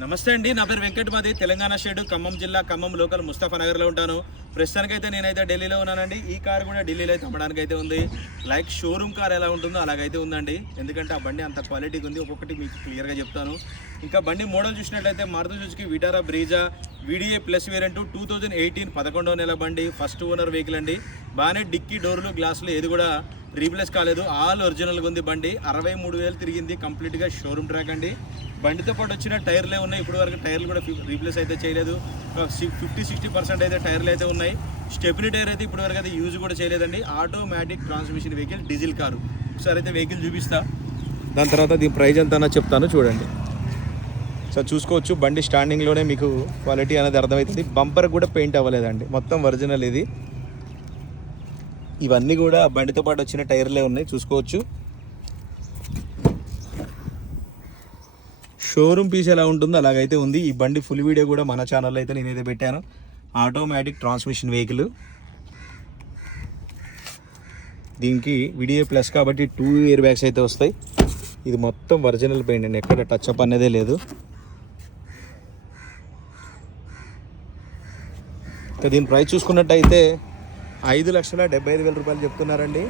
నమస్తే అండి, నా పేరు వెంకట్. మాది తెలంగాణ స్టేట్ ఖమ్మం జిల్లా ఖమ్మం లోకల్ ముస్తఫానగర్లో ఉంటాను. ప్రస్తుతానికైతే నేనైతే ఢిల్లీలో ఉన్నానండి. ఈ కార్ కూడా ఢిల్లీలో అయితే అమ్మడానికి అయితే ఉంది. లైక్ షోరూమ్ కార్ ఎలా ఉంటుందో అలాగైతే ఉందండి. ఎందుకంటే ఆ బండి అంత క్వాలిటీగా ఉంది. ఒక్కొక్కటి మీకు క్లియర్గా చెప్తాను. ఇంకా బండి మోడల్ చూసినట్లయితే Maruti Suzuki Vitara Brezza VDI plus variant 2018 11వ నెల బండి. ఫస్ట్ ఓనర్ వెహికల్ అండి. బాగానే డిక్కీ డోర్లు గ్లాసులు ఏది కూడా రీప్లేస్ కాలేదు, ఆల్ ఒరిజినల్గా ఉంది బండి. 63,000 తిరిగింది, కంప్లీట్గా షోరూమ్ ట్రాక్ అండి. బండితో పాటు వచ్చిన టైర్లే ఉన్నాయి. ఇప్పుడు వరకు టైర్లు కూడా రీప్లేస్ అయితే చేయలేదు. 50-60% అయితే టైర్లు అయితే ఉన్నాయి. స్టెప్నీ టైర్ అయితే ఇప్పుడు వరకు అయితే యూజ్ కూడా చేయలేదండి. Automatic transmission vehicle, diesel car. ఒకసారి అయితే వెహికల్ చూపిస్తా, దాని తర్వాత దీని ప్రైజ్ ఎంత చెప్తాను చూడండి. సార్ చూసుకోవచ్చు, బండి స్టాండింగ్లోనే మీకు క్వాలిటీ అనేది అర్థమవుతుంది. బంపర్ కూడా పెయింట్ అవ్వలేదండి, మొత్తం ఒరిజినల్ ఇది. ఇవన్నీ కూడా బండితో పాటు వచ్చిన టైర్లే ఉన్నాయి, చూసుకోవచ్చు. షోరూమ్ పీస్ ఎలా ఉంటుందో అలాగైతే ఉంది. ఈ బండి ఫుల్ వీడియో కూడా మన ఛానల్లో అయితే నేనైతే పెట్టాను. Automatic transmission vehicle. దీనికి VDI ప్లస్ కాబట్టి 2 ఇయర్ బ్యాగ్స్ అయితే వస్తాయి. ఇది మొత్తం ఒరిజినల్ పెయింట్ అండి, ఎక్కడ టచ్ అప్ అనేదే లేదు. దీని ప్రైస్ చూసుకున్నట్టయితే 5,75,000 రూపాయలు చెప్తున్నారండి.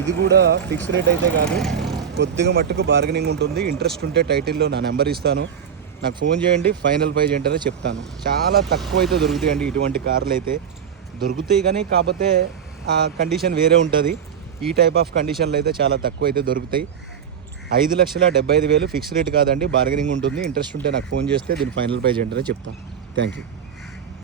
ఇది కూడా ఫిక్స్ రేట్ అయితే కాదు, కొద్దిగా మట్టుకు బార్గెనింగ్ ఉంటుంది. ఇంట్రెస్ట్ ఉంటే టైటిల్లో నా నెంబర్ ఇస్తాను, నాకు ఫోన్ చేయండి. ఫైనల్ ప్రైజ్ ఏంటనే చెప్తాను. చాలా తక్కువ అయితే దొరుకుతాయండి ఇటువంటి కార్లు అయితే. దొరుకుతాయి కానీ కాకపోతే ఆ కండిషన్ వేరే ఉంటుంది. ఈ టైప్ ఆఫ్ కండిషన్లు అయితే చాలా తక్కువ అయితే దొరుకుతాయి. 5,75,000 ఫిక్స్ రేట్ కాదండి, బార్గెనింగ్ ఉంటుంది. ఇంట్రెస్ట్ ఉంటే నాకు ఫోన్ చేస్తే దీని ఫైనల్ ప్రైజ్ ఏంటనే చెప్తాను. Thank you.